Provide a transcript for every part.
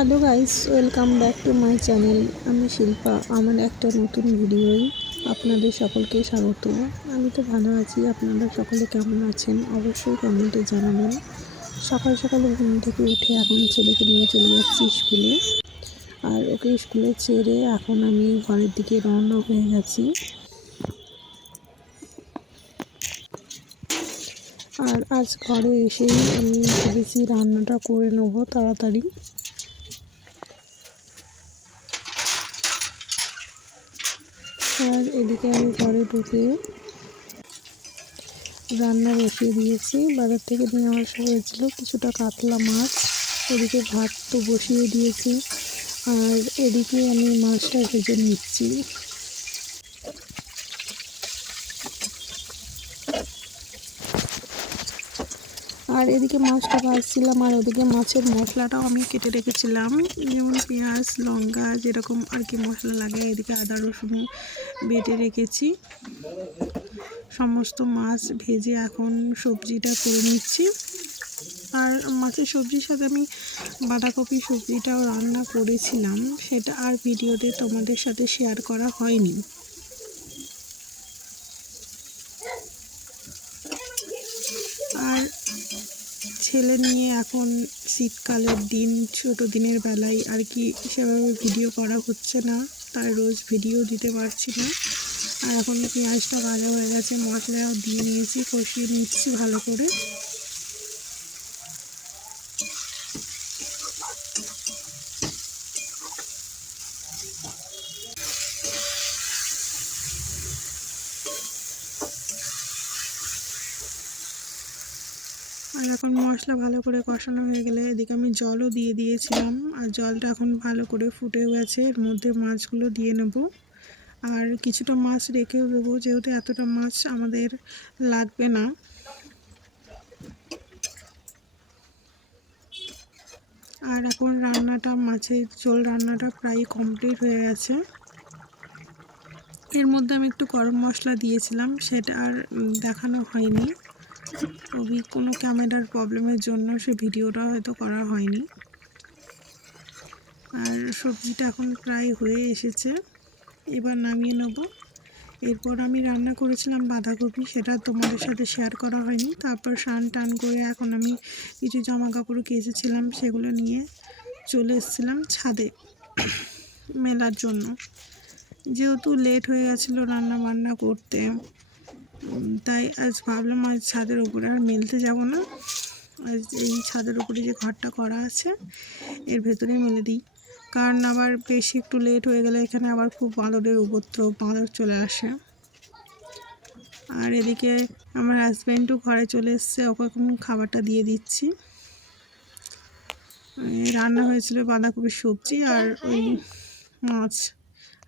Hello guys, welcome back to my channel. আমি শিল্পা। আমার একটা নতুন ভিডিওই আপনাদের সকলকে স্বাগত। আমি তো ভালো আছি, আপনারা সকলে কেমন আছেন অবশ্যই কমেন্টে জানাবেন। সকাল সকাল ঘুম থেকে উঠে এখন ছেলেকে নিয়ে চলে যাচ্ছি স্কুলে, আর ওকে স্কুলে ছেড়ে এখন আমি ঘরের দিকে রওনা হয়ে গেছি। আর আজ ঘরে এসেই আমি ভেবেছি রান্নাটা করে নেবো তাড়াতাড়ি। আর এদিকে আমি ঘরে ঢুকে রান্না বসিয়ে দিয়েছি। বাজার থেকে নিয়ে আসা হয়েছিল কিছুটা কাতলা মাছ, ওদিকে ভাত তো বসিয়ে দিয়েছি, আর এদিকে আমি মাছটা ভেজে নিচ্ছি। আর এদিকে মাছটা ভাজছিলাম, আর ওদিকে মাছের মশলাটাও আমি কেটে রেখেছিলাম, যেমন পেঁয়াজ লঙ্কা যেরকম আর কি মশলা লাগে। এদিকে আদা রসুন বেটে রেখেছি। সমস্ত মাছ ভেজে এখন সবজিটা করে নিচ্ছি। আর মাছের সবজির সাথে আমি বাঁধাকপি সবজিটাও রান্না করেছিলাম, সেটা আর ভিডিওতে তোমাদের সাথে শেয়ার করা হয়নি। আর ছেলে নিয়ে এখন শীতকালের দিন, ছোটো দিনের বেলায় আর কি সেভাবে ভিডিও করা হচ্ছে না, তাই রোজ ভিডিও দিতে পারছি না। আর এখন পেঁয়াজটা ভাজা হয়ে গেছে, মশলাও দিয়ে নিয়েছি, কষিয়ে নিচ্ছি ভালো করে। আর এখন মশলা ভালো করে কষানো হয়ে গেলে এদিকে আমি জলও দিয়ে দিয়েছিলাম, আর জলটা এখন ভালো করে ফুটে গেছে। এর মধ্যে মাছগুলো দিয়ে নেব, আর কিছুটা মাছ রেখেও দেবো, যেহেতু এতটা মাছ আমাদের লাগবে না। আর এখন রান্নাটা, মাছের ঝোল রান্নাটা প্রায় কমপ্লিট হয়ে গেছে। এর মধ্যে আমি একটু গরম মশলা দিয়েছিলাম, সেটা আর দেখানো হয়নি, ওই কোনো ক্যামেরার প্রবলেমের জন্য সে ভিডিওটা হয়তো করা হয়নি। আর সবজিটা এখন প্রায় হয়ে এসেছে, এবার নামিয়ে নেব। এরপর আমি রান্না করেছিলাম বাঁধাকপি, সেটা তোমাদের সাথে শেয়ার করা হয়নি। তারপর স্নান টান করে এখন আমি কিছু জামা কাপড় কেচেছিলাম, সেগুলো নিয়ে চলে এসেছিলাম ছাদে মেলার জন্য। যেহেতু লেট হয়ে গেছিলো রান্না বান্না করতে, তাই আজ ভাবলাম আজ ছাদের উপরে আর মেলতে যাব না, আজ এই ছাদের উপরে যে ঘরটা করা আছে এর ভেতরে মেলে দিই। কারণ আবার বেশি একটু লেট হয়ে গেলে এখানে আবার খুব বাঁদরের উপদ্রব, বাঁদর চলে আসে। আর এদিকে আমার হাজব্যান্ডও ঘরে চলে এসছে, ওকে এখন খাবারটা দিয়ে দিচ্ছি। রান্না হয়েছিল বাঁধাকপির সবজি আর ওই মাছ।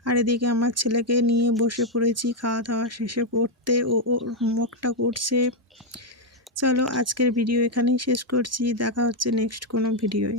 আর এদিকে আমার ছেলেকে নিয়ে বসে পড়েছি খাওয়া দাওয়া শেষে পড়তে, ও হোমওয়ার্কটা করছে। চলো আজকের ভিডিও এখানেই শেষ করছি, দেখা হচ্ছে নেক্সট কোনো ভিডিওয়।